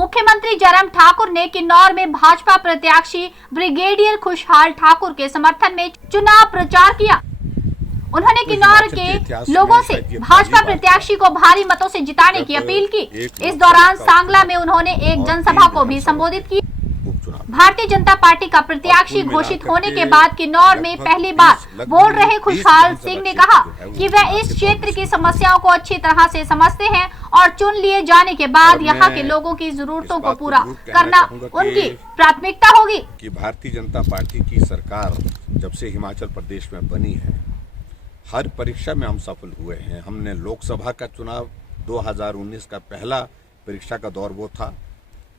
मुख्यमंत्री जयराम ठाकुर ने किन्नौर में भाजपा प्रत्याशी ब्रिगेडियर खुशहाल ठाकुर के समर्थन में चुनाव प्रचार किया। उन्होंने किन्नौर के लोगों से भाजपा प्रत्याशी को भारी मतों से जिताने की अपील की। इस दौरान सांगला में उन्होंने एक जनसभा को भी संबोधित किया। भारतीय जनता पार्टी का प्रत्याशी घोषित होने के बाद किन्नौर में पहली बार बोल रहे खुशहाल सिंह ने कहा कि वह इस क्षेत्र की समस्याओं को अच्छी तरह से समझते हैं और चुन लिए जाने के बाद यहां के लोगों की जरूरतों को पूरा करना उनकी प्राथमिकता होगी। कि भारतीय जनता पार्टी की सरकार जब से हिमाचल प्रदेश में बनी है, हर परीक्षा में हम सफल हुए हैं। हमने लोकसभा का चुनाव 2019 का पहला परीक्षा का दौर वो था,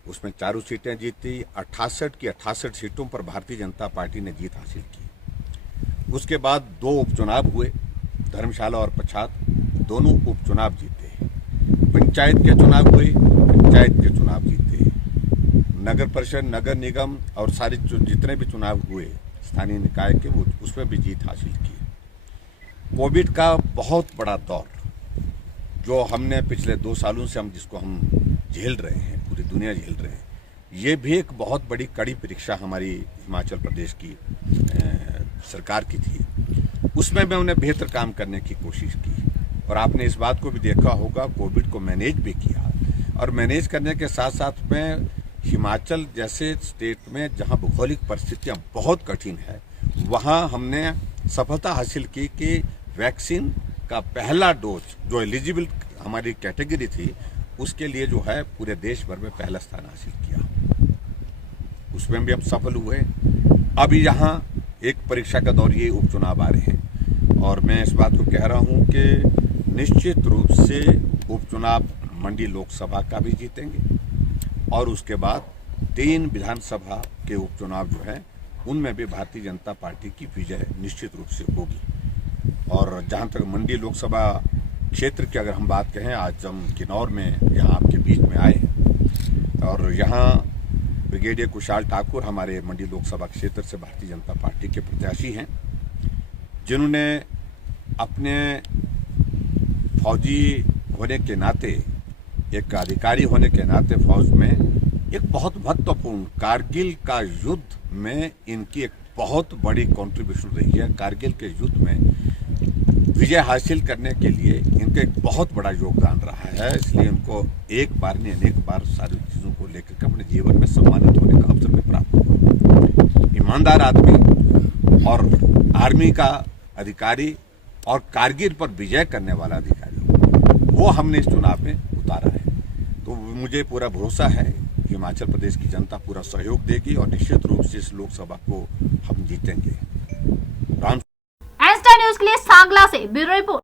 उसमें 4 सीटें जीती। 68 की 68 सीटों पर भारतीय जनता पार्टी ने जीत हासिल की। उसके बाद 2 उपचुनाव हुए, धर्मशाला और पच्छाद, दोनों उपचुनाव जीते। पंचायत के चुनाव हुए, पंचायत के चुनाव जीते। नगर परिषद, नगर निगम और सारे जितने भी चुनाव हुए स्थानीय निकाय के, वो उसमें भी जीत हासिल की। कोविड का बहुत बड़ा दौर जो हमने पिछले 2 सालों से जिसको हम झेल रहे हैं, पूरी दुनिया झेल रहे हैं, ये भी एक बहुत बड़ी कड़ी परीक्षा हमारी हिमाचल प्रदेश की सरकार की थी। उसमें मैं उन्हें बेहतर काम करने की कोशिश की और आपने इस बात को भी देखा होगा, कोविड को मैनेज भी किया। और मैनेज करने के साथ साथ में हिमाचल जैसे स्टेट में जहां भौगोलिक परिस्थितियां बहुत कठिन है, वहां हमने सफलता हासिल की कि वैक्सीन का पहला डोज जो एलिजिबल हमारी कैटेगरी थी, उसके लिए जो है पूरे देश भर में पहला स्थान हासिल किया। उसमें भी हम सफल हुए। अब यहाँ एक परीक्षा का दौर, ये उपचुनाव आ रहे हैं और मैं इस बात को कह रहा हूँ कि निश्चित रूप से उपचुनाव मंडी लोकसभा का भी जीतेंगे और उसके बाद 3 विधानसभा के उपचुनाव जो है उनमें भी भारतीय जनता पार्टी की विजय निश्चित रूप से होगी। और जहाँ तक मंडी लोकसभा क्षेत्र की अगर हम बात कहें, आज हम किन्नौर में यहाँ आपके बीच में आए हैं और यहाँ ब्रिगेडियर खुशहाल ठाकुर हमारे मंडी लोकसभा क्षेत्र से भारतीय जनता पार्टी के प्रत्याशी हैं, जिन्होंने अपने फौजी होने के नाते, एक अधिकारी होने के नाते फौज में एक बहुत महत्वपूर्ण कारगिल का युद्ध में इनकी एक बहुत बड़ी कंट्रीब्यूशन रही है। कारगिल के युद्ध में विजय हासिल करने के लिए इनका एक बहुत बड़ा योगदान रहा है, इसलिए उनको एक बार नहीं अनेक बार सारी चीज़ों को लेकर के अपने जीवन में सम्मानित होने का अवसर भी प्राप्त हुआ। ईमानदार आदमी और आर्मी का अधिकारी और कारगिल पर विजय करने वाला अधिकारी, वो हमने इस चुनाव में उतारा है। तो मुझे पूरा भरोसा है हिमाचल प्रदेश की जनता पूरा सहयोग देगी और निश्चित रूप से इस लोकसभा को हम जीतेंगे। एस्टा न्यूज के लिए सांगला से ब्यूरो रिपोर्ट।